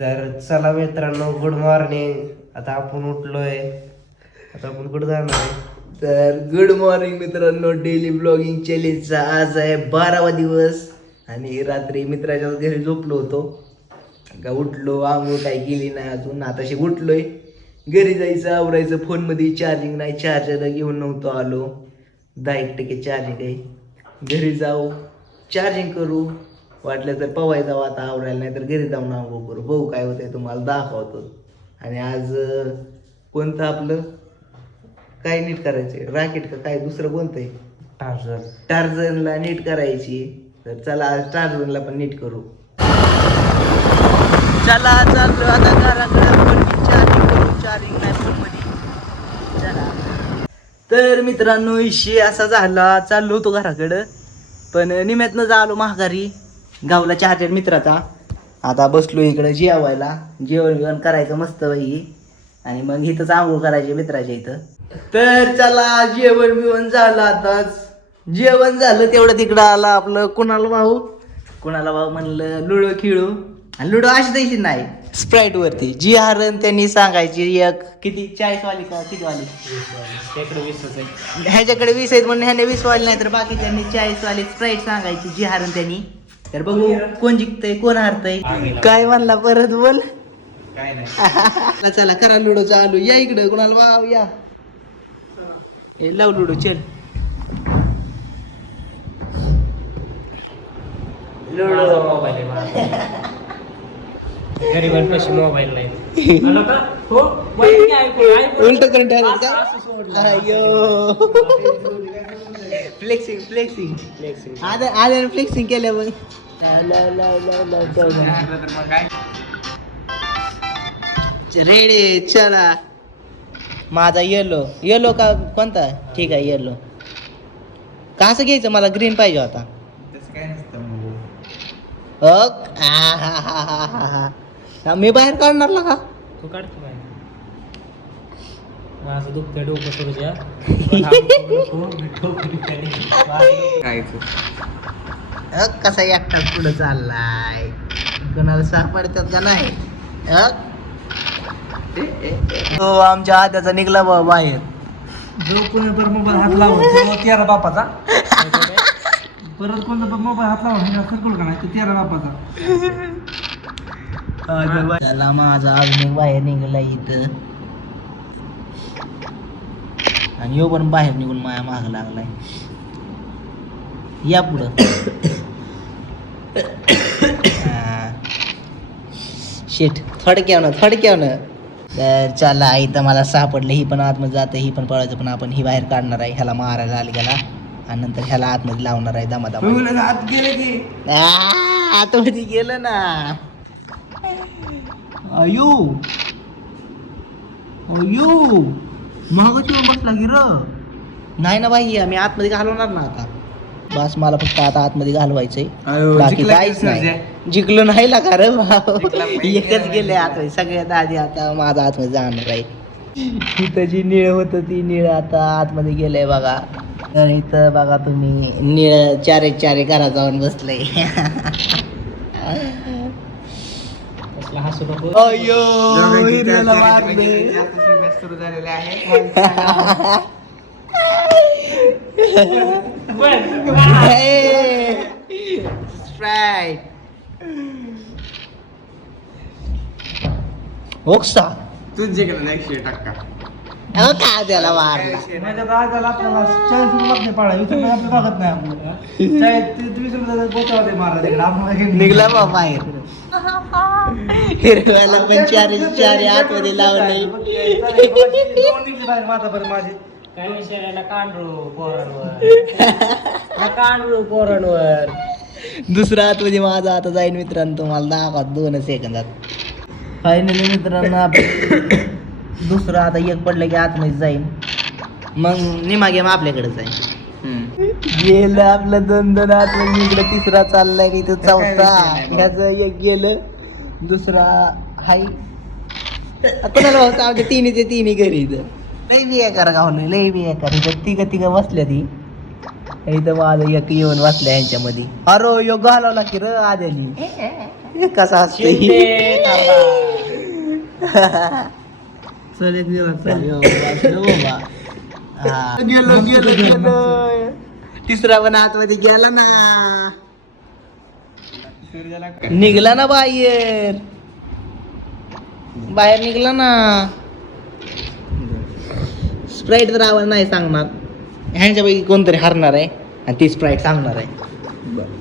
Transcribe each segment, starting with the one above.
तर चला मित्रांनो, गुड मॉर्निंग. आता आपण उठलोय, आता आपण कुठं जाणार आहे? तर गुड मॉर्निंग मित्रांनो, डेली ब्लॉगिंग चॅलेंजचा आज आहे 12वा दिवस. आणि रात्री मित्राच्या घरी झोपलो होतो का, उठलो, आंघोळ काही केली नाही अजून, आताशी उठलोय. घरी जायचं, आवरायचं. फोनमध्ये चार्जिंग नाही, चार्जर घेऊन नव्हतो आलो. 10% चार्जिंग आहे. घरी जाऊ, चार्जिंग करू, वाटलं तर पवाय जाऊ आता आवरायला, नाही तर घरी जाऊन आंघोळ करू. बघू काय होतंय, तुम्हाला दाखवतो. आणि आज कोणतं आपलं काय नीट करायचंय, रॅकेट का काय दुसरं कोणतंय, टार्झनला नीट करायची. तर चला आज टार्झनला पण नीट करू. चला चाललो आता घराकडे, फोन चार्जिंग करू, चार्जिंग नाही फोनमध्ये. चला. तर मित्रांनो, विषय असा झाला, चाललो होतो घराकडं, पण निम्यातनं झालो महागारी, गावला चार्जर मित्राचा. आता बसलो इकडं जेवायला, जेवण करायचं मस्त बाई, आणि मग इथंच आंघोळ करायची मित्राच्या इथं. तर चला, जेवण बिवण झालं. आताच जेवण झालं तेवढं तिकडं आला आपलं कुणाल भाऊ म्हणलं लुडो खेळू. आणि लुडो अशी द्यायची नाही, स्प्राईट वरती जी हारण त्यांनी सांगायची. एक किती, 40 वाली का किती वाली, ह्याच्याकडे 20 आहेत म्हणून ह्याने 20 वाली, नाही तर बाकी त्यांनी 40 वाली स्प्राईट सांगायची जी हारण त्यांनी. तर बघू कोण जिंकतंय कोण हारतंय. काय म्हणला परत बोल. काय नाही. चला करा लुडो चालू. या इकडं कुणाला वाव, या लाव लुडो. चल लुडो. गरीबांपाशी मोबाईल नाही. उलट करून ठेवलं का? अयो, फ्लेक्सिंग आले फ्लेक्सिंग केलं मग. रेडी, चला. माझा येलो का कोणता? ठीक आहे, येलो. कसं घ्यायचं, मला ग्रीन पाहिजे होता. मी बाहेर काढणार का? तू काढतो काय? माझं दुखतंय डोकं सुरूच्या. कसा एकटा पुढं चाललाय, कोणाला सापडतात का नाही? हो, आमच्या आत्याचा निघला बाबा बाहेर. जो कोणी पर मोबाईल हात लावून तेरा बापाचा, परत कोणता पण मोबाईल हात लावून सरकल का नाही तो तेरा बापाचा. त्याला माझा अजून बाहेर निघाला इथं, आणि यो पण बाहेर निघून माया माग लागलाय. या पुढं. शेट, थडक्यावनं. तर चला, इथं मला सापडलं. ही पण आतमध्ये जाते, ही पण पळायचं, पण आपण ही बाहेर काढणार आहे. ह्याला मारायला आली गेला, आणि नंतर ह्याला आतमध्ये लावणार आहे दमादमा. आतमध्ये गेलं ना. अयो महागाची बसला की र. नाही ना बाई, आम्ही आतमध्ये घालवणार ना आता. बस मला फक्त आता आतमध्ये घालवायचंय, बाकी काहीच नाही. जिंकलो नाही ना का रे भाऊ, एकच गेले आतमध्ये. सगळ्यात आधी आता माझा आतमध्ये जाणार आहे. इथं जी निळ होतं ती निळ आता आतमध्ये गेलंय बघा. तर इथं बघा तुम्ही, निळ चारे घरात जाऊन बसलंय. हसू नको. अयो, हिरव्याला मारले. सुरू झालेले आहे. स्प्राईट ओक्सा तुझे कडे 100%. काय त्याला मारला. माझ्या दादाला आपल्याला 40 रुपये लागते पाडा, 20 रुपये आपलं बघत नाही आपलं. 20 रुपये बोचावले मारा तिकडे आपण निघला बा बाहेर. हिरव्याला पण चारी आतमध्ये लावले. बाहेर माता बरं माझे काय विषयाला कांडरू पोरांवर. दुसरा आतमध्ये माझा आता जाईल मित्रांनो, तुम्हाला दाखवा 2 सेकंदात. फायनली मित्रांनो, आपण दुसरं आता एक पडलं की आतमध्ये जाईल, मग निमा गेम आपल्याकडेच आहे. गेलं आपलं 2 आतमध्ये, इकडं तिसरा चाललाय, इथं चौथा. ह्याचं एक गेलं, दुसरा हाय कोणाला भाऊ आमच्या तिन्ही घरी. इथं लई बेकार गावलं, लई बेकार. इथं तिघं बसल्या ती. इथं माझं एक येऊन बसल्या यांच्यामध्ये. अरे यो घालवला की र आद्यानी. कसा असते शिंदे थांबा. चल एक दिवस चल. गेलो गेलो गेलो तिसरा पण आतमध्ये गेला ना निघला ना बाहेर बाहेर निघला ना स्प्राईट तर आवाज नाही सांगणार ह्यांच्यापैकी कोणतरी हरणार आहे आणि ती स्प्राईट सांगणार आहे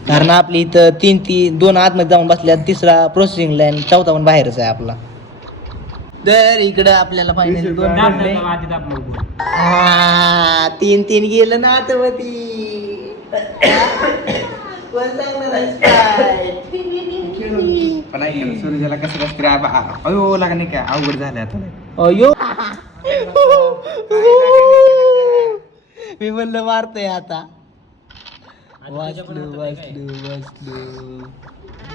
कारण आपली इथं दोन आतमध्ये जाऊन बसल्या तिसरा प्रोसेसिंगला आहे आणि चौथा पण बाहेरच आहे आपला तर इकडं आपल्याला फायनली दोन दाब पडले. दाब, आधी दाब मग बोल. हा, 3-3 गेलं ना आतमध्ये कोण सांगणार आहे Sprite? पण ऐक ना, सूर्याला कसं कसं तरी अयो लागा नाही काय अवघड झालं आता अयो मी म्हणलं मारतोय आता वाचलो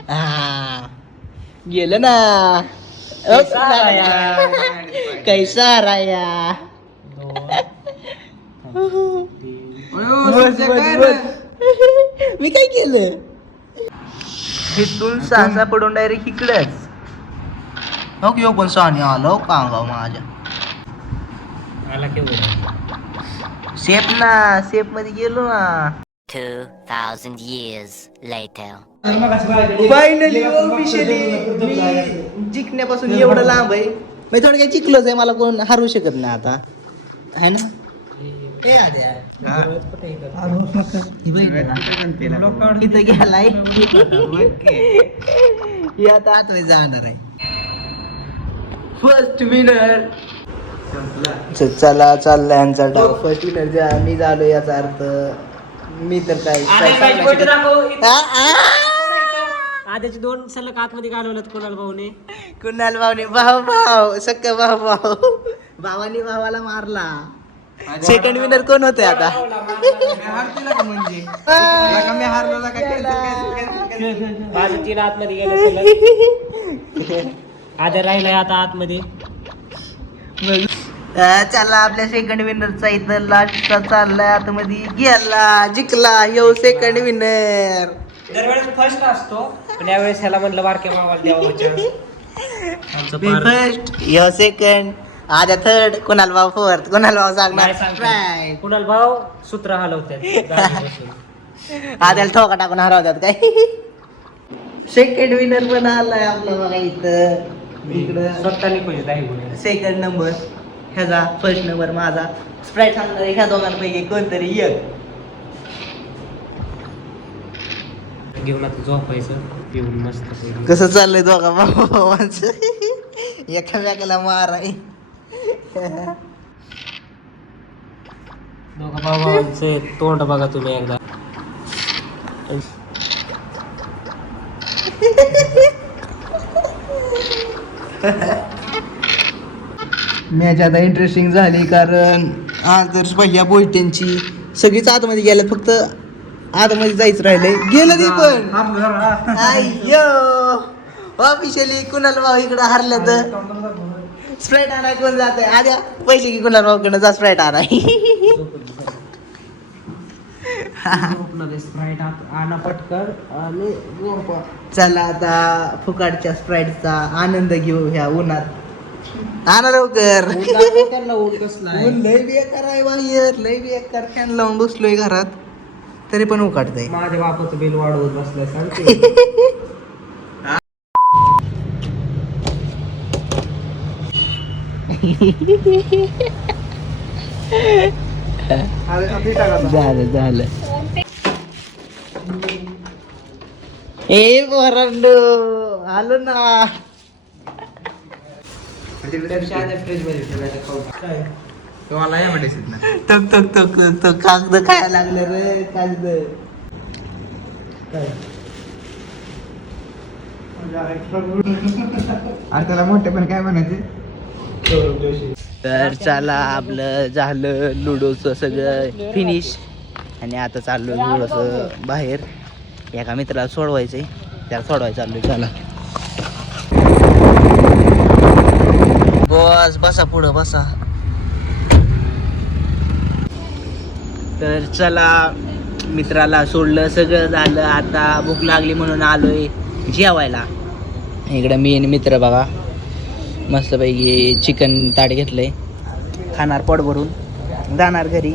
हा गेलं ना कैसा राया मी काय केलं इथून सहा पडून डायरेक्ट इकडेच हो की पण सानी आलो कांगाव माझ्या आला केवढा सेफ ना सेफ मध्ये गेलो ना 2,000 years later. फायनली ऑफिशियली मी जिंकण्यापासून एवढं लांब आहे मी थोडं काही जिंकलोच आहे मला कोण हरवू शकत नाही आता है ना ए आद्या इथं गेलाय ही आता आतमध्ये जाणार आहे फर्स्ट विनर चला चाललाय यांचा डाव फर्स्ट विनर मी झालो याचा अर्थ मी तर काय आद्याचे 2 सलग आतमध्ये घालवलं कुणाल भाऊने. कुणाल भाऊने भाऊ सक्क भाऊ भावानी भावाला मारला सेकंड विनर कोण होते आता माझं 3 आतमध्ये गेलं सलग. आद्या राहिलाय आता आतमध्ये. चला आपल्या सेकंड विनरचा इथं लास्टचा चाललाय आता मध्ये गेला जिंकला यो सेकंड विनर दरवेळेस फर्स्ट असतो पण यावेळेस ह्याला म्हणलं बारक्या भावाला द्यावं chance. मी फर्स्ट यो सेकंड आद्या थर्ड कुणाल भाऊ फोर्थ कुणाल भाऊ सांगणार नाही कुणाल भाऊ सूत्र हलवतात आद्याला ठोका टाकून हरवतात काय सेकंड विनर पण आलाय आपला बघा इथं इकडं स्वतःनी पैसे दाखवले. सेकंड नंबर ह्याचा फर्स्ट नंबर माझा स्प्राईट सांगणार ह्या दोघांपैकी कोणतरी एक घेऊन आता झोपायचं पिऊन मस्त पैकी. कसं चाललंय दोघा भावांचं एकामेकाला मार आहे दोघा भावांचे तोंड बघा तुम्ही एकदा. मॅच आता इंटरेस्टिंग झाली कारण आदर्श भैया बोलटेंची सगळीच आतमध्ये गेल्या फक्त आतमध्ये जायचं राहिलंय गेलं ते पण अय्यो ऑफिशियली कुणाल भाऊ इकडं हरलं तर स्प्राईट आणाय कोण जात आहे आद्या पैसे की कुणाल भाऊकडनं जा स्प्राईट आणाय स्प्राईट आणा पटकन आणि झोपा. चला आता फुकाटच्या स्प्राईटचा आनंद घेऊ ह्या उन्हात आणा लवकर त्यांना ऊन कसला आहे. ऊन लय बेकार आहे बाहेर लय बेकार फॅन लावून बसलोय घरात तरी पण उकाटतंय माझ्या बापाचं बिल वाढवत बसलाय सांगते. झालं झालं ए पोरांनो आलो ना फ्रीज मध्ये ठेवायचं खाऊ. तक तक तक तक कागद खायला लागलं रे कागद अरे त्याला मोठे पण काय म्हणायचे तर चला आपलं झालं लुडोचं सगळं फिनिश आणि आता चाललोय थोडंसं बाहेर एका मित्राला सोडवायचंय त्याला सोडवायचं चाललोय चला बस बसा पुढं बसा तर चला मित्राला सोडलं सगळं झालं आता भूक लागली म्हणून आलोय जेवायला इकडं मी आणि मित्र बघा मस्तपैकी चिकन ताट घेतलंय, खाणार पोट भरून, जाणार घरी.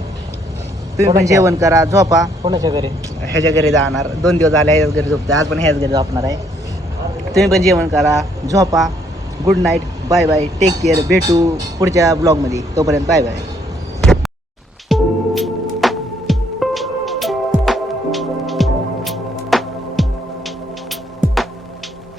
तुम्ही पण जेवण करा, झोपा. कोणाच्या घरी? ह्याच्या घरी जाणार, 2 दिवस झाले ह्याच्याच घरी झोपते, आज पण ह्याच घरी झोपणार आहे. तुम्ही पण जेवण करा, झोपा. Good night, bye bye, take care. भेटू पुढच्या ब्लॉगमध्ये, तोपर्यंत बाय बाय.